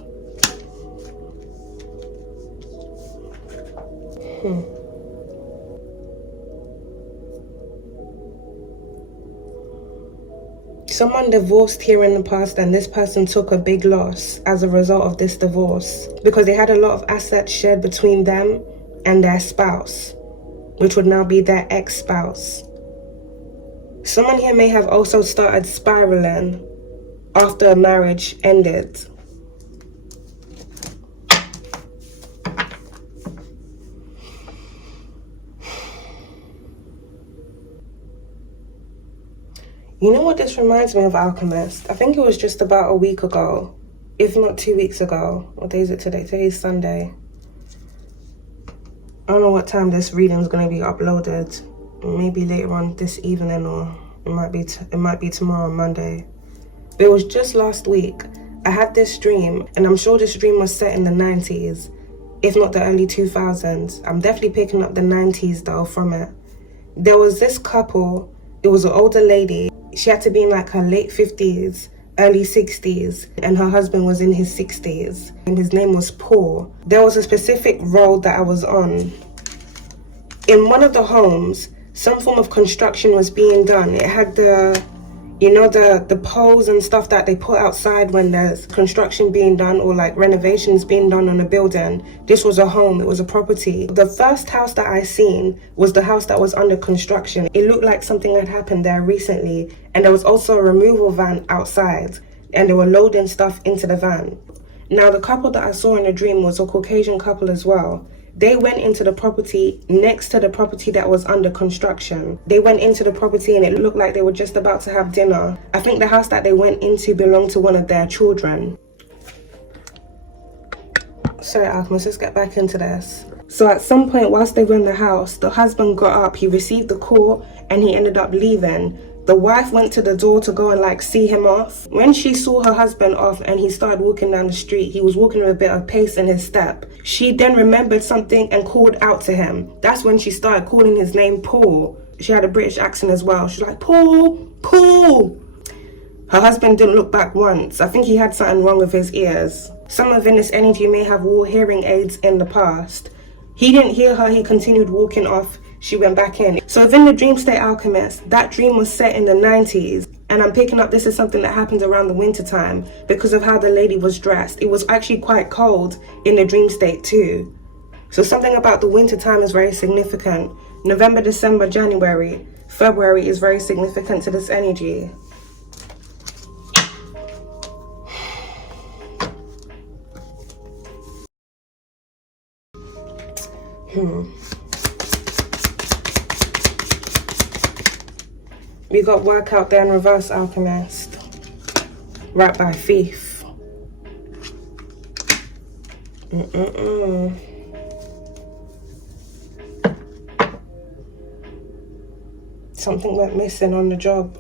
Someone divorced here in the past, and this person took a big loss as a result of this divorce because they had a lot of assets shared between them and their spouse, which would now be their ex-spouse. Someone here may have also started spiraling after a marriage ended. You know what this reminds me of, Alchemist? I think it was just about a week ago, if not 2 weeks ago. What day is it today? Today is Sunday. I don't know what time this reading is going to be uploaded. Maybe later on this evening, or it might be tomorrow, Monday. But it was just last week. I had this dream, and I'm sure this dream was set in the 90s, if not the early 2000s. I'm definitely picking up the 90s though from it. There was this couple. It was an older lady. She had to be in like her late 50s, early 60s, and her husband was in his 60s. And his name was Paul. There was a specific road that I was on. In one of the homes, some form of construction was being done. It had the poles and stuff that they put outside when there's construction being done or like renovations being done on a building. This was a home, it was a property. The first house that I seen was the house that was under construction. It looked like something had happened there recently, and there was also a removal van outside, and they were loading stuff into the van. Now the couple that I saw in the dream was a Caucasian couple as well. They went into the property next to the property that was under construction. They went into the property and it looked like they were just about to have dinner. I think the house that they went into belonged to one of their children. Sorry, Alchemist, let's get back into this. So at some point whilst they were in the house, the husband got up, he received the call, and he ended up leaving. The wife went to the door to go and like see him off. When she saw her husband off and he started walking down the street, he was walking with a bit of pace in his step. She then remembered something and called out to him. That's when she started calling his name Paul. She had a British accent as well. She's like, Paul, Paul. Her husband didn't look back once. I think he had something wrong with his ears. Someone in this energy may have wore hearing aids in the past. He didn't hear her, he continued walking off. She went back in. So within the dream state, Alchemist, that dream was set in the 90s. And I'm picking up this is something that happened around the winter time because of how the lady was dressed. It was actually quite cold in the dream state too. So something about the winter time is very significant. November, December, January, February is very significant to this energy. We got work out there in reverse, Alchemist. Right by thief. Something went missing on the job.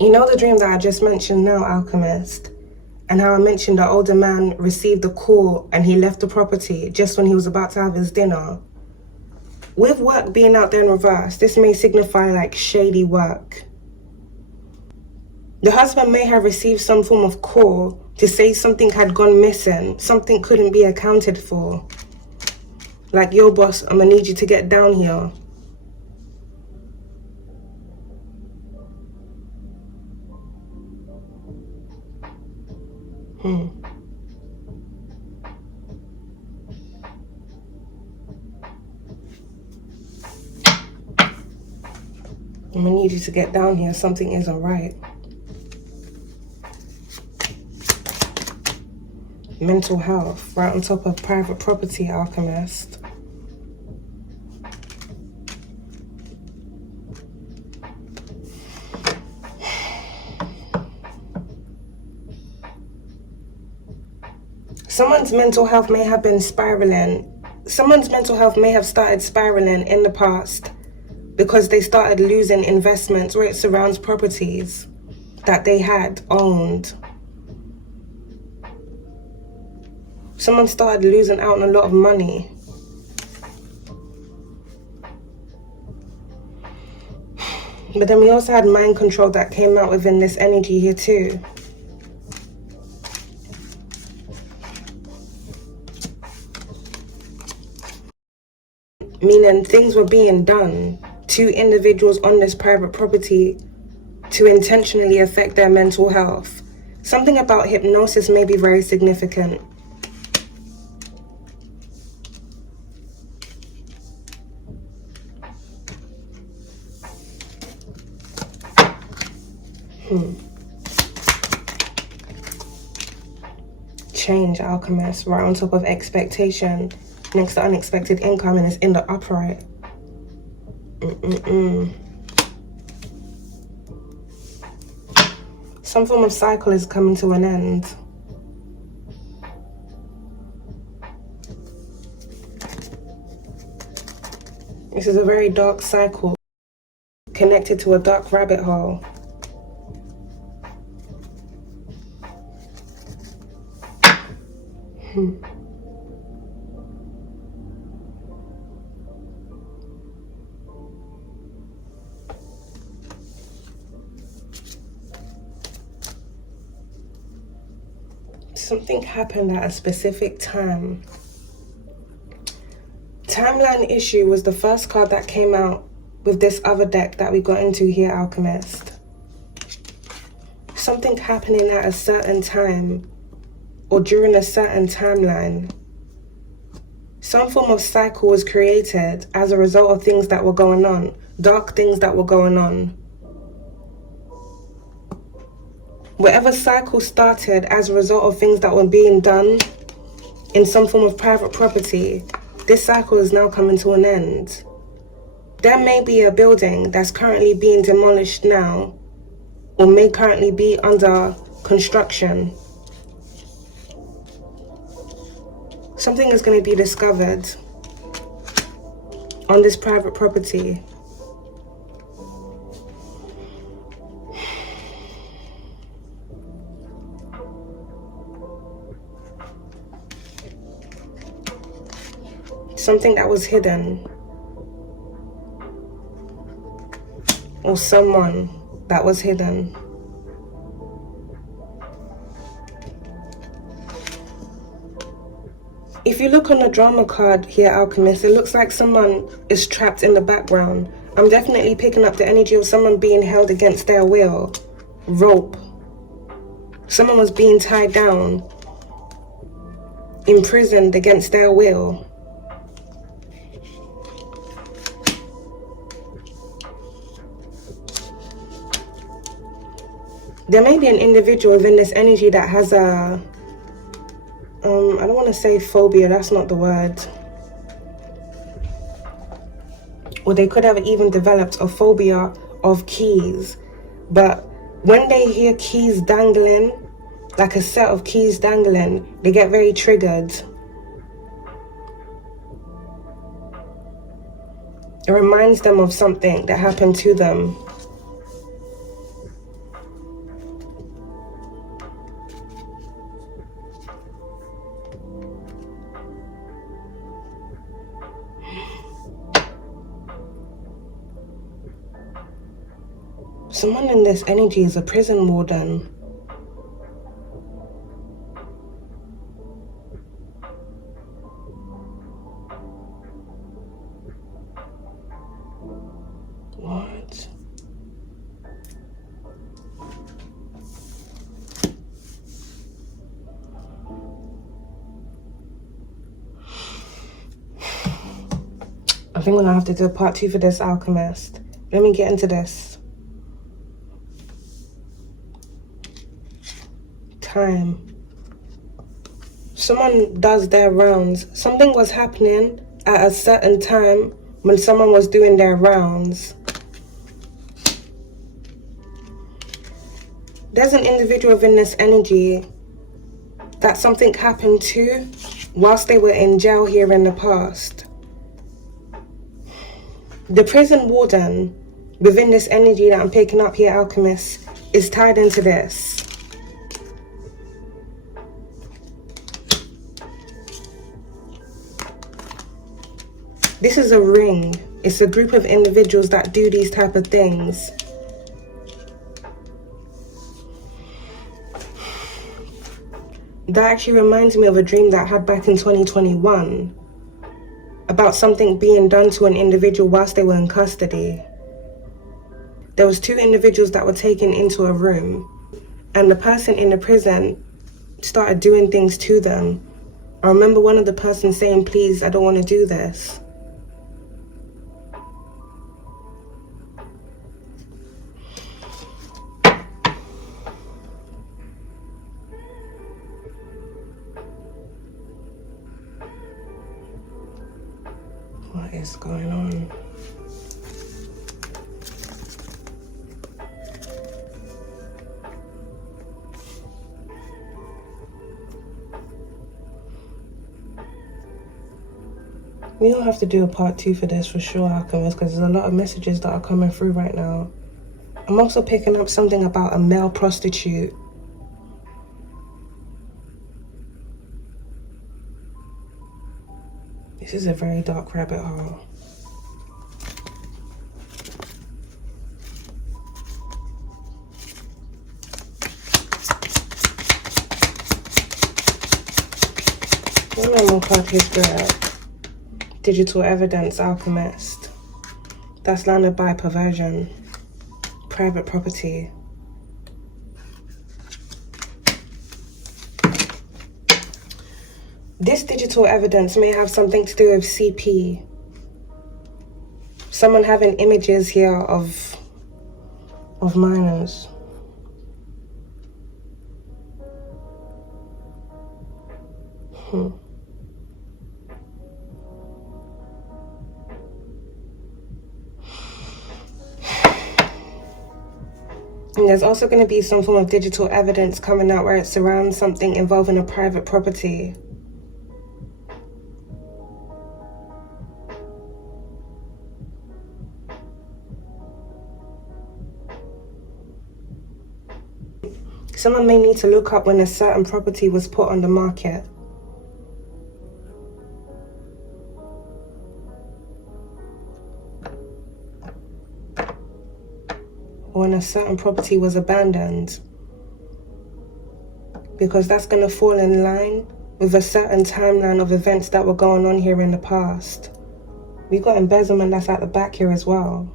You know the dream that I just mentioned now, Alchemist? And how I mentioned the older man received the call and he left the property just when he was about to have his dinner. With work being out there in reverse, this may signify like shady work. The husband may have received some form of call to say something had gone missing, something couldn't be accounted for. Like, yo boss, I'm gonna need you to get down here. I'm gonna need you to get down here. Something isn't right. Mental health, right on top of private property, Alchemist. Someone's mental health may have been spiraling. Someone's mental health may have started spiraling in the past because they started losing investments where it surrounds properties that they had owned. Someone started losing out on a lot of money. But then we also had mind control that came out within this energy here too. Meaning things were being done to individuals on this private property to intentionally affect their mental health. Something about hypnosis may be very significant. Change, alchemist, right on top of expectation. Next to unexpected income, and it's in the upright. Some form of cycle is coming to an end. This is a very dark cycle connected to a dark rabbit hole. Something happened at a specific time. Timeline issue was the first card that came out with this other deck that we got into here, Alchemist. Something happening at a certain time or during a certain timeline. Some form of cycle was created as a result of things that were going on, dark things that were going on. Whatever cycle started as a result of things that were being done in some form of private property, this cycle is now coming to an end. There may be a building that's currently being demolished now, or may currently be under construction. Something is going to be discovered on this private property. Something that was hidden, or someone that was hidden. If you look on the drama card here, Alchemist, it looks like someone is trapped in the background. I'm definitely picking up the energy of someone being held against their will. Rope. Someone was being tied down, imprisoned against their will. There may be an individual within this energy that has a, I don't want to say phobia, that's not the word. Or they could have even developed a phobia of keys. But when they hear keys dangling, like a set of keys dangling, they get very triggered. It reminds them of something that happened to them. Someone in this energy is a prison warden. What? I think we're gonna have to do a part 2 for this, Alchemist. Let me get into this. Time. Someone does their rounds. Something was happening at a certain time when someone was doing their rounds. There's an individual within this energy that something happened to whilst they were in jail here in the past. The prison warden within this energy that I'm picking up here, Alchemist, is tied into this. This is a ring. It's a group of individuals that do these type of things. That actually reminds me of a dream that I had back in 2021 about something being done to an individual whilst they were in custody. There was 2 individuals that were taken into a room, and the person in the prison started doing things to them. I remember one of the persons saying, "Please, I don't want to do this." What is going on? We don't have to do a part 2 for this for sure, Alchemist, because there's a lot of messages that are coming through right now. I'm also picking up something about a male prostitute. This is a very dark rabbit hole. One more card here, Spirit. Digital evidence, Alchemist. That's landed by perversion. Private property. This digital evidence may have something to do with CP. Someone having images here of minors. And there's also going to be some form of digital evidence coming out where it surrounds something involving a private property. Someone may need to look up when a certain property was put on the market. When a certain property was abandoned, because that's going to fall in line with a certain timeline of events that were going on here in the past. We got embezzlement that's at the back here as well.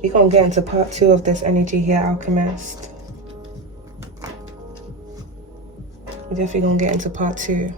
We're going to get into part 2 of this energy here, Alchemist. We're definitely going to get into part 2.